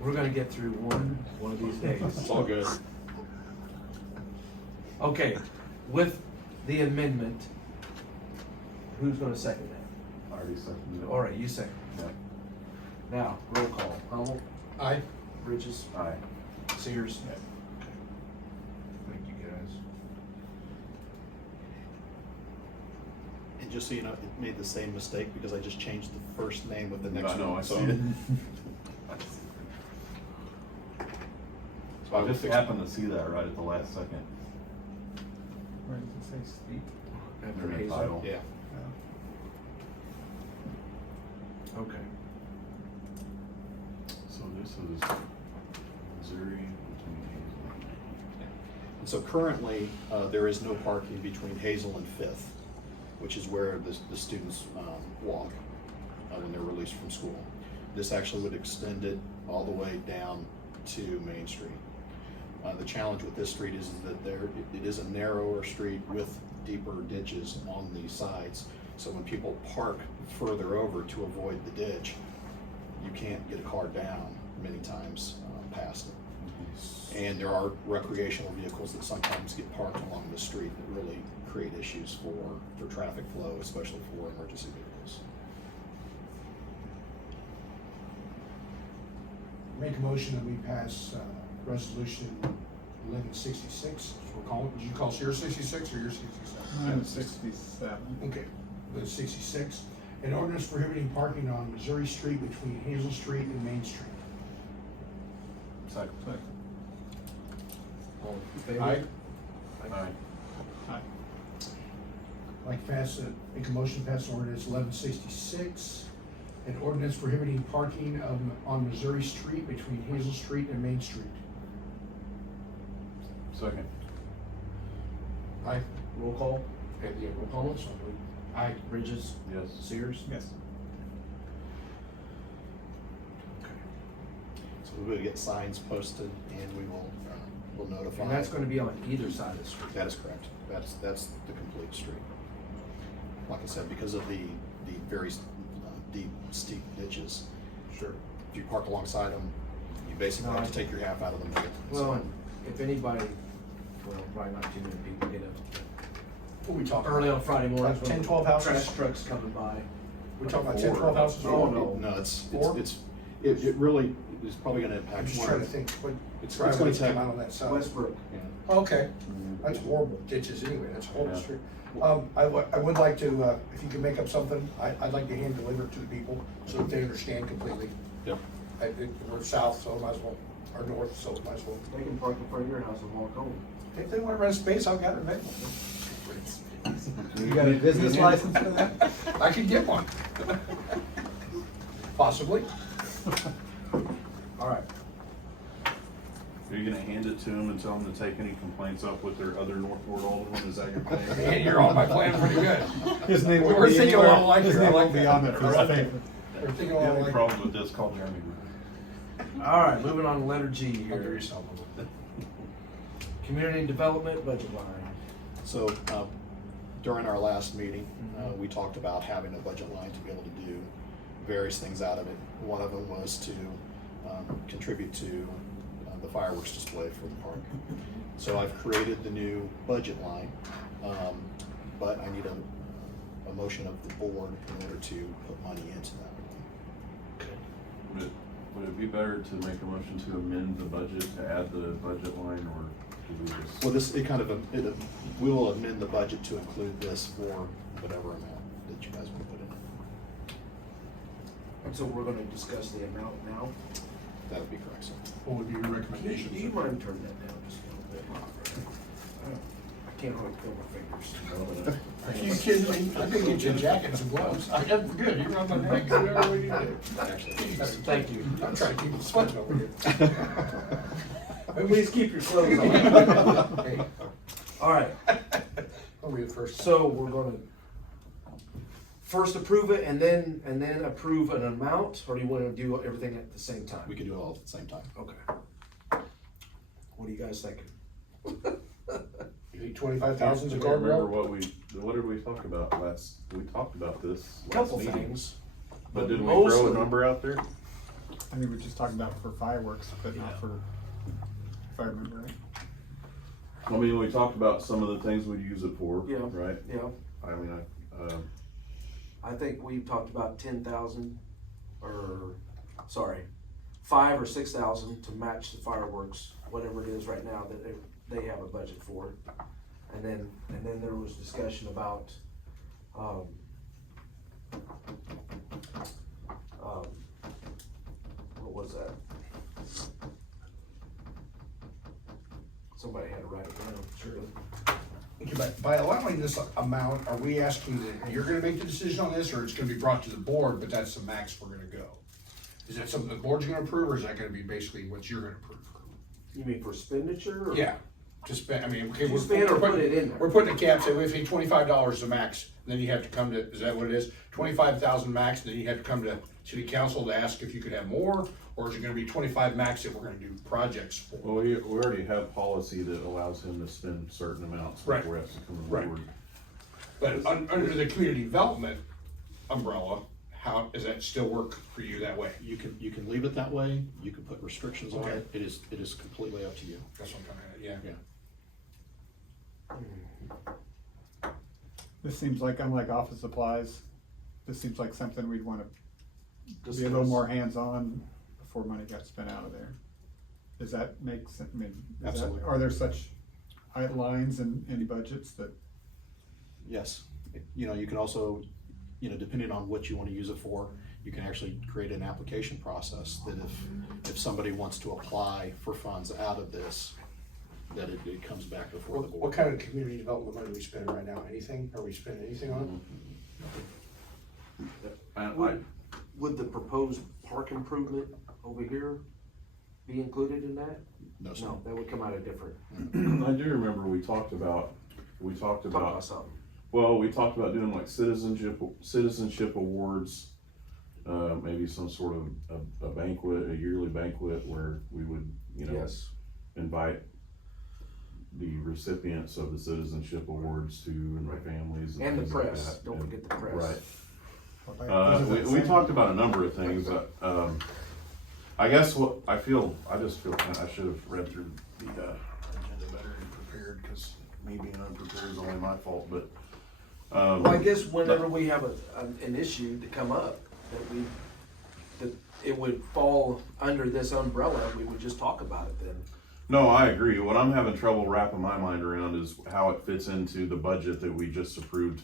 We're gonna get through one of these days. It's all good. Okay, with the amendment, who's gonna second that? I already seconded it. All right, you second. Yeah. Now, roll call. Hummel? Aye. Bridges? Aye. Sears? Thank you, guys. And just so you know, it made the same mistake because I just changed the first name of the next I know, one. I So- see it. So I I will just fix happened to see that right at the last second. Where does it say street? After In the Hazel. title. Yeah. Okay. So this is Missouri between Hazel. And so currently, there is no parking between Hazel and Fifth, which is where the students walk when they're released from school. This actually would extend it all the way down to Main Street. The challenge with this street is that it is a narrower street with deeper ditches on the sides. So when people park further over to avoid the ditch, you can't get a car down many times past it. And there are recreational vehicles that sometimes get parked along the street that really create issues for traffic flow, especially for emergency vehicles. Make a motion that we pass, resolution 1166, we'll call it, did you call it your 66 or your 67? Mine was 67. Okay, the 66, an ordinance prohibiting parking on Missouri Street between Hazel Street and Main Street. Second. All in favor? Aye. Aye. Aye. like make a motion to pass ordinance 1166, an ordinance prohibiting parking on Missouri Street between Hazel Street and Main Street. Second. Aye. Roll call. Okay, yeah, roll call, so aye. Bridges. Yes. Sears. Yes. So we'll get signs posted and we will, we'll notify. And that's gonna be on either side of the street. That is correct. That's the complete street. Like I said, because of the very deep, steep ditches, Sure. if you park alongside them, you basically No, have to I- take your half out of the middle. Well, and if anybody, well, probably not too many people get up What are we talking? early on Friday mornings. Like 10, when 12 houses? Trash trucks coming by. We talking about 10, 12 houses? Oh, no. No, Four? it really is probably gonna I'm impact. just one- trying to think, what It's driveways gonna come take, out on that side? Westbrook. yeah. Okay, that's horrible ditches anyway, that's a horrible Yeah. street. I would like to, if you could make up something, I'd like to hand deliver it to the people so that they understand completely. Yep. We're south, so might as well, or north, so might as well. They can park in front of your house and walk home. If they wanna rent space, I've got it available. You got a business license for that? I could get one. Possibly. All right. Are you gonna hand it to them and tell them to take any complaints up with their other North Ward alderman? Is that your Man, plan? you're on my plan pretty good. His name We won't were be thinking anywhere. along like His here. I name like won't be that. on there for his Right. paper. We're thinking You have along any like. problems with this, call Jeremy. All right, moving on to letter G I'll give here. yourself a little. Community development budget line. So, during our last meeting, we talked about having a budget line to be able to do various things out of it. One of them was to contribute to the fireworks display for the park. So I've created the new budget line, but I need a motion of the board in order to put money into that. Would it be better to make a motion to amend the budget, to add the budget line, or do we just? Well, it kind of, we will amend the budget to include this for whatever amount that you guys want to put in. And so we're gonna discuss the amount now. That would be correct, sir. What would be your Do recommendation? you mind turning that down just a little bit? I can't hardly feel my fingers. Are you kidding me? I could get you a jacket and some gloves. I'm good, you run my neck, do whatever you do. Thank you. I'm trying to keep it sweating over here. At least keep your clothes on. Hey, All right, I'll read it first. so we're gonna first approve it and then approve an amount, or do you wanna do everything at the same time? We can do it all at the same time. Okay. What are you guys thinking? You think 25,000's a I can't remember guardrail? what did we talk about last, we talked about this last Couple meeting. things. But didn't we throw a Mostly- number out there? I think we're just talking about for fireworks, but not for, if I remember right. I mean, we talked about some of the things we'd use it for, Yeah. right? Yeah, I mean, I think we talked about 10,000, or, sorry, 5 or 6,000 to match the fireworks, whatever it is right now that they have a budget for. And then there was discussion about, what was that? Somebody had to write it down, sure. Okay, but by allowing this amount, are we asking that you're gonna make the decision on this, or it's gonna be brought to the board, but that's the max we're gonna go? Is that something the board's gonna approve, or is that gonna be basically what you're gonna approve? You mean for expenditure? Or? Yeah, to spend, I mean, okay, To we're. spend or we're put putting- it in there? We're putting a cap, say, if you $25 the max, then you have to come to, is that what it is? 25,000 max, then you have to come to city council to ask if you could have more, or is it gonna be 25 max that we're gonna do projects for? well, we already have policy that allows him to spend certain amounts Right. before he has to come to the Right. board. But under the community development umbrella, how, does that still work for you that way? You can leave it that way, you can put restrictions on Okay. it, it is completely up to you. That's what I'm trying to, yeah. This seems like, unlike office supplies, this seems like something we'd wanna be a little Discuss. more hands-on before money got spent out of there. Does that make sense? I mean, Absolutely. are there such lines in any budgets that, Yes, you know, you can also, you know, depending on what you wanna use it for, you can actually create an application process that if somebody wants to apply for funds out of this, that it comes back before the What board. kind of community development money are we spending right now? Anything? Are we spending anything on Would the proposed park improvement over here be included in that? No, sir. No, that would come out of different, I do remember we talked about, talk about something. well, we talked about doing like citizenship awards, maybe some sort of a banquet, a yearly banquet where we would, you know, Yes. invite the recipients of the citizenship awards to and their families. And the things like press, that. don't And- forget the press. Right. What does that We say? talked about a number of things. I guess I just feel kind of, I should have read through the agenda better and prepared, because me being unprepared is only my fault, but. Well, I guess whenever we have an issue to come up, that it would fall under this umbrella, we would just talk about it then. No, I agree. What I'm having trouble wrapping my mind around is how it fits into the budget that we just approved,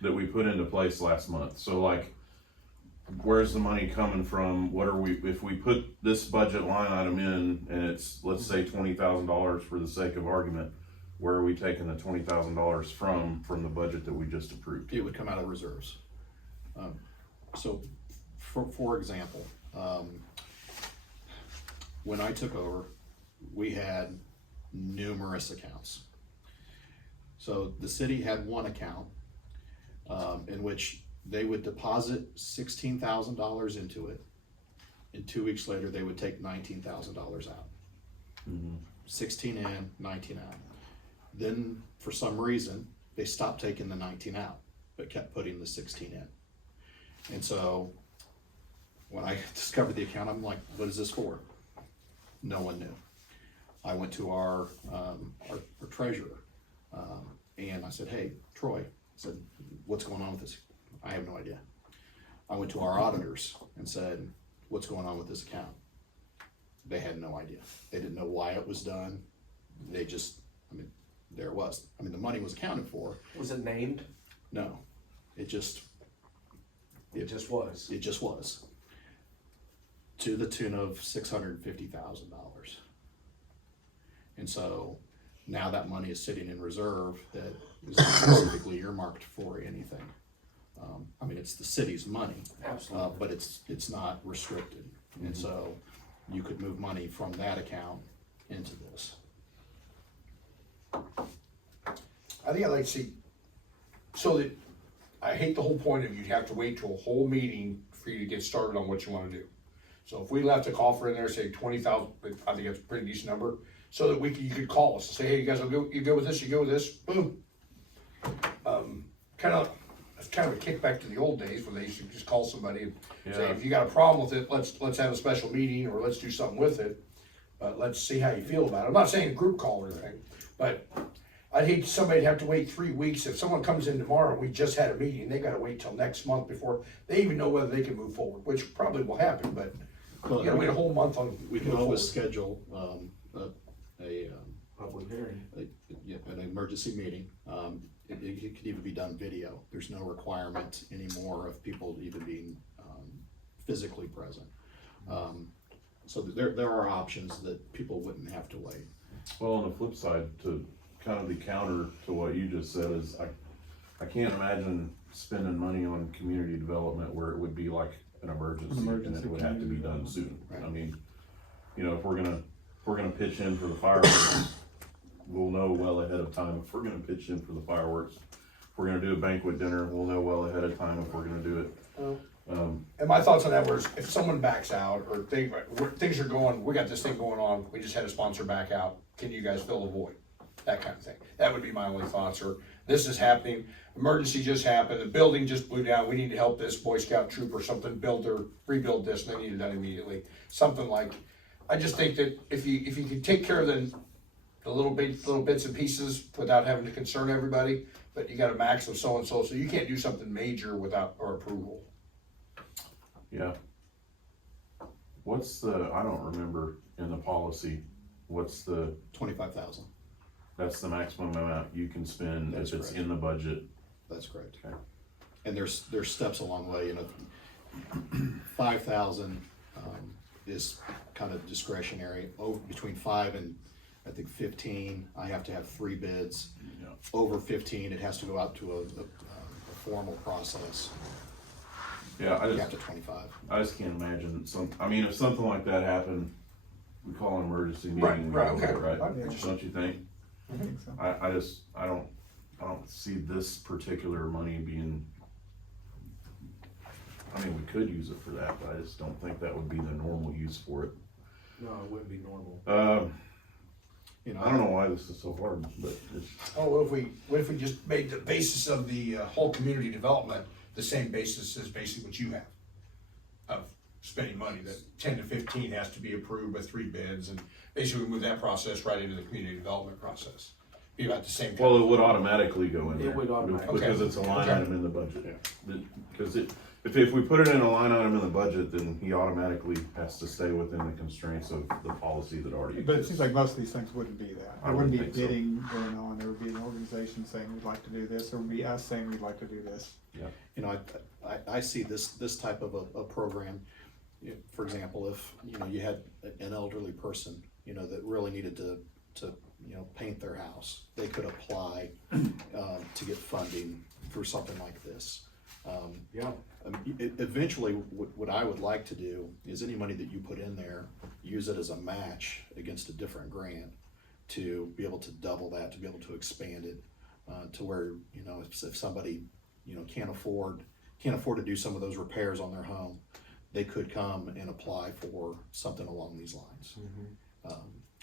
that we put into place last month. So like, where's the money coming from? What are we, if we put this budget line item in and it's, let's say $20,000 for the sake of argument, where are we taking the $20,000 from the budget that we just approved? It would come out of reserves. So, for example, when I took over, we had numerous accounts. So the city had one account in which they would deposit $16,000 into it, and 2 weeks later they would take $19,000 out. 16 in, 19 out. Then for some reason they stopped taking the 19 out, but kept putting the 16 in. And so when I discovered the account, I'm like, what is this for? No one knew. I went to our treasurer, and I said, hey, Troy, I said, what's going on with this? I have no idea. I went to our auditors and said, what's going on with this account? They had no idea. They didn't know why it was done. They just, there it was. The money was accounted for. Was it named? No, it just was. It just was. To the tune of $650,000. And so now that money is sitting in reserve that is not specifically earmarked for anything. It's the city's money. Absolutely. But it's not restricted. And so you could move money from that account into this. I think I'd like to see, so that, I hate the whole point of you'd have to wait till a whole meeting for you to get started on what you wanna do. So if we left a call for in there, say 20,000, I think that's a pretty decent number, so that you could call us and say, hey, you guys will go, you go with this, you go with this, boom. It's kind of a kickback to the old days when they used to just call somebody and say, Yeah. if you got a problem with it, let's have a special meeting, or let's do something with it. But let's see how you feel about it. I'm not saying a group call or anything, but I'd hate somebody to have to wait 3 weeks. If someone comes in tomorrow and we just had a meeting, they gotta wait till next month before they even know whether they can move forward, which probably will happen, but you gotta wait a whole month on. We can move always forward. schedule Public hearing. an emergency meeting. It could even be done video. There's no requirement anymore of people even being physically present. So there are options that people wouldn't have to wait. Well, on the flip side, to kind of the counter to what you just said, is I can't imagine spending money on community development where it would be like an emergency and emergency it would have to be community done soon. Right. If we're gonna pitch in for the fireworks, we'll know well ahead of time if we're gonna pitch in for the fireworks. If we're gonna do a banquet dinner, we'll know well ahead of time if we're gonna do it. And my thoughts on that was, if someone backs out, or things are going, we got this thing going on, we just had a sponsor back out, can you guys fill the void? That kind of thing. That would be my only thoughts, or this is happening, emergency just happened, the building just blew down, we need to help this Boy Scout troop or something rebuild this, and they need it done immediately. Something like, I just think that if you can take care of the little bits and pieces without having to concern everybody, but you got a max of so-and-so, so you can't do something major without our approval. Yeah. I don't remember in the policy, what's the, 25,000. that's the maximum amount you can spend That's if it's correct. in the budget? That's correct. Okay. And there's steps along the way. 5,000 is kind of discretionary. Between 5 and I think 15, I have to have 3 bids. Yeah. Over 15, it has to go out to a formal process. Yeah, Up to 25. I just can't imagine I mean, if something like that happened, we call an emergency meeting. Right, and we okay. go with it, I Right? just- Don't you think? I think so. I don't see this particular money being, I mean, we could use it for that, but I just don't think that would be the normal use for it. No, it wouldn't be normal. You know, I don't know why this is so hard, but it's, Oh, what if we just made the basis of the whole community development the same basis as basically what you have of spending money, that 10 to 15 has to be approved with 3 bids, and basically we move that process right into the community development process. Be about the same. well, it would automatically go in It there. would automatically. Because Okay. it's a line Okay. item in the budget. Because if we put it in a line item in the budget, then he automatically has to stay within the constraints of the policy that already exists. But it seems like most of these things wouldn't be that. I There wouldn't be wouldn't think so. bidding going on, there would be an organization saying we'd like to do this, there would be us saying we'd like to do this. you know, I see this type of a program, for example, if, you know, you had an elderly person, you know, that really needed to you know, paint their house, they could apply to get funding for something like this. Yeah. Eventually, what I would like to do is any money that you put in there, use it as a match against a different grant to be able to double that, to be able to expand it, to where, you know, if somebody, you know, can't afford to do some of those repairs on their home, they could come and apply for something along these lines.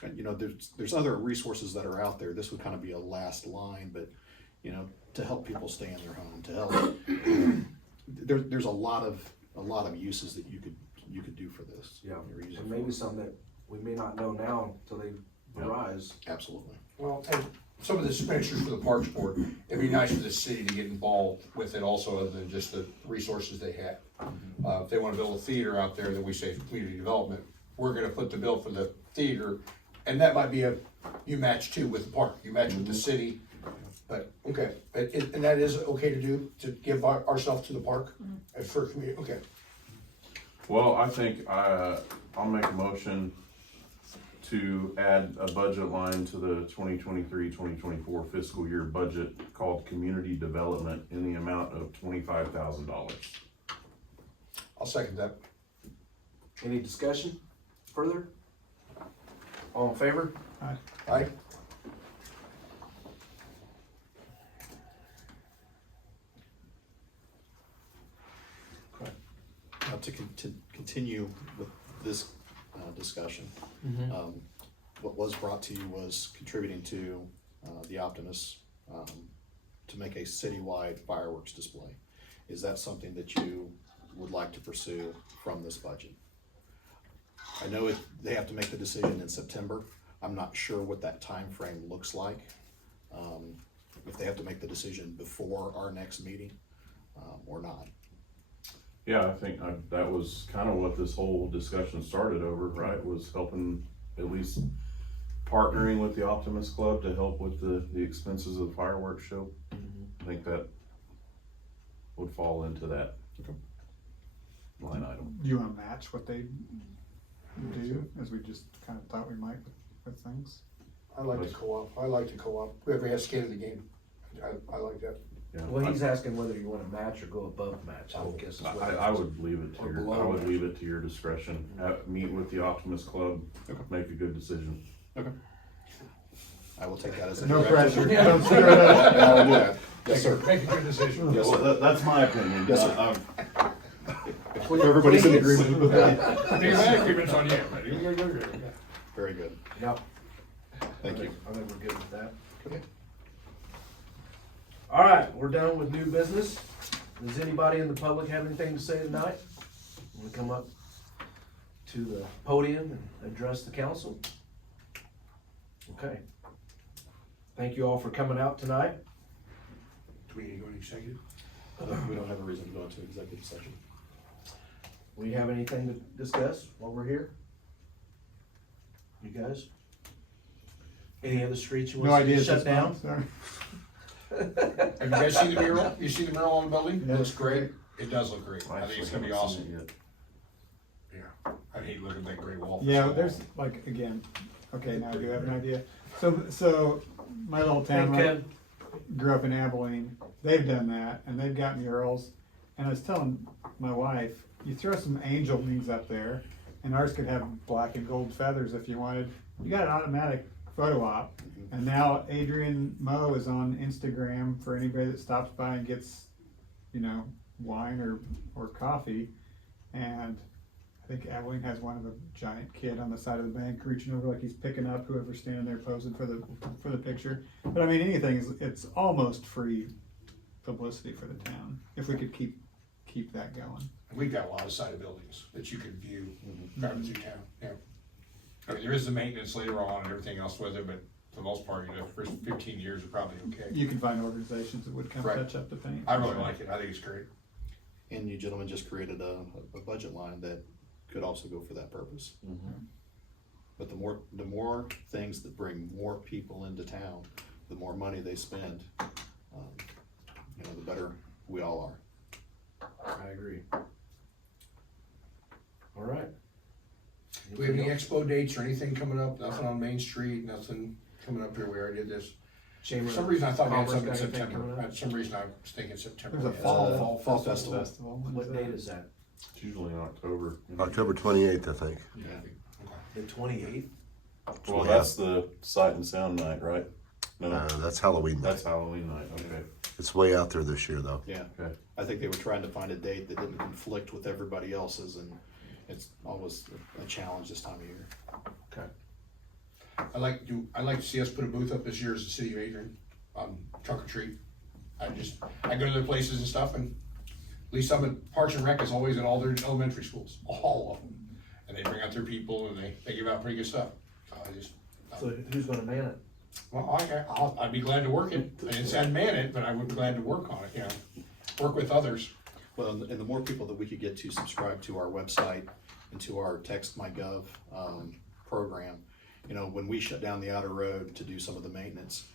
And, you know, there's other resources that are out there. This would kind of be a last line, but, you know, to help people stay in their home, to help. There's a lot of uses that you could do for this. Yeah, You're using and maybe for. some that we may not know now until they arise. Absolutely. Well, and some of the expenditures for the Parks Board, it'd be nice for the city to get involved with it also, other than just the resources they have. If they wanna build a theater out there, then we say for community development, we're gonna put the bill for the theater, and that might be you match too with the park, you match with the city. But, okay, and that is okay to do, to give ourselves to the park, for community, okay. Well, I think I'll make a motion to add a budget line to the 2023-2024 fiscal year budget called Community Development in the amount of $25,000. I'll second that. Any discussion further? All in favor? Aye. To continue with this discussion, what was brought to you was contributing to the Optimus to make a citywide fireworks display. Is that something that you would like to pursue from this budget? I know they have to make the decision in September. I'm not sure what that time frame looks like. If they have to make the decision before our next meeting or not. Yeah, I think that was kind of what this whole discussion started over, right? Was helping, at least partnering with the Optimist Club to help with the expenses of the fireworks show. I think that would fall into that line item. Do you wanna match what they do, as we just kind of thought we might with things? I like the co-op, whoever has skin in the game, I like that. Yeah, Well, he's asking whether you wanna match or go above match, I would guess is what. I would leave it to Or your, below I would that. leave it to your discretion. Meet with the Optimist Club, make a good decision. Okay. I will take that as a. No directive. pressure. Don't stir it up. I will do that. Yes, sir. Make a good decision. Yes, Well, sir. that's my opinion. Yes, sir. I'm- If everybody's in agreement with that. The agreement's on you. Very good. Yep. Thank you. I think we're good with that. Okay. All right, we're done with new business. Does anybody in the public have anything to say tonight? Want to come up to the podium and address the council? Okay. Thank you all for coming out tonight. Do we need to go into executive? We don't have a reason to go into executive session. We have anything to discuss while we're here? You guys? Any other streets you No want to ideas shut this down? month, sorry. Have you guys seen the mural? You see the mural on the building? Yeah. It looks great. It does look great. I think actually it's gonna be haven't seen awesome. it yet. Yeah, I hate looking at that great wall. Yeah, there's like, again, Okay, now I do have an idea. So my little town Hey, right, grew up in Abilene. They've done that, and they've got murals. And I was telling my wife, you throw some angel wings up there, and ours could have black and gold feathers if you wanted. You got an automatic photo op. And now Adrian Moe is on Instagram for anybody that stops by and gets, wine or coffee. And I think Abilene has one of a giant kid on the side of the bank reaching over like he's picking up whoever's standing there posing for the picture. But I mean, it's almost free publicity for the town if we could keep that going. We've got a lot of sided buildings that you could view driving through town, yeah. I mean, there is the maintenance later on and everything else with it, but for the most part, the first 15 years are probably okay. You can find organizations that would come Right. touch up the paint. I really like it, I think it's great. And you gentlemen just created a budget line that could also go for that purpose. But the more things that bring more people into town, the more money they spend, the better we all are. I agree. All right. Do we have any expo dates or anything coming up? Nothing on Main Street, nothing coming up here, we already did this. Chamber For some reason I thought we had Commerce something in got anything September, coming up? for some reason I was thinking September. There's a Yeah. fall festival. What date is that? It's usually in October. October 28th, I think. Yeah. The 28th? Well, Yeah. that's the Sight and Sound night, right? No, That's Halloween that's night. Halloween night, okay. It's way out there this year, though. Yeah, Okay. I think they were trying to find a date that didn't conflict with everybody else's, and it's always a challenge this time of year. Okay. I'd like to see us put a booth up this year as the city of Adrian, trunk or treat. I go to their places and stuff, and at least some at Parks and Rec is always at all their elementary schools, all of them. And they bring out their people and they give out pretty good stuff. So who's gonna man it? Well, I'd be glad to work it. I didn't say I'd man it, but I would be glad to work on it, work with others. Well, and the more people that we could get to subscribe to our website and to our Text My Gov program, when we shut down the outer road to do some of the maintenance,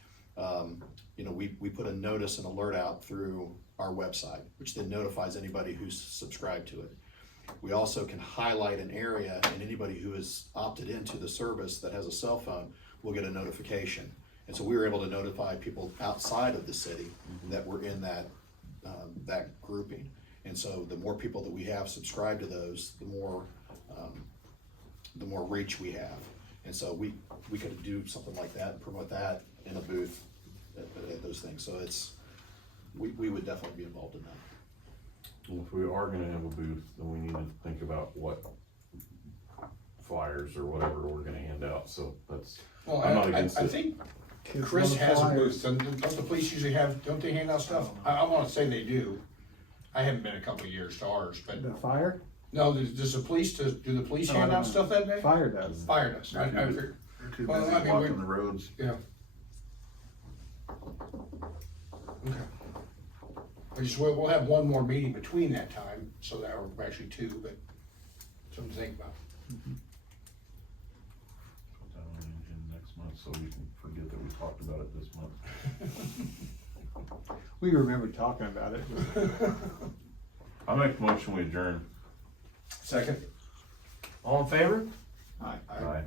we put a notice and alert out through our website, which then notifies anybody who's subscribed to it. We also can highlight an area, and anybody who has opted into the service that has a cell phone will get a notification. And so we were able to notify people outside of the city that were in that grouping. And so the more people that we have subscribed to those, the more reach we have. And so we could do something like that, promote that in a booth at those things. So we would definitely be involved in that. Well, if we are gonna have a booth, then we need to think about what flyers or whatever we're gonna hand out, so that's, Well, I'm not I against it. think Kids Chris love has a flyers. booth, don't the police usually don't they hand out stuff? I wanna say they do. I haven't been a couple of years to ours, but, The fire? no, do the police I hand don't out know. stuff that day? Fire does. Fire does, I figured. They're too Well, busy I mean, walking we- the roads. Yeah. Okay. We'll have one more meeting between that time, so that we're actually two, but something to think about. Put that on the agenda next month, so we can forget that we talked about it this month. We remember talking about it. I make a motion, we adjourn. Second? All in favor? Aye. Aye.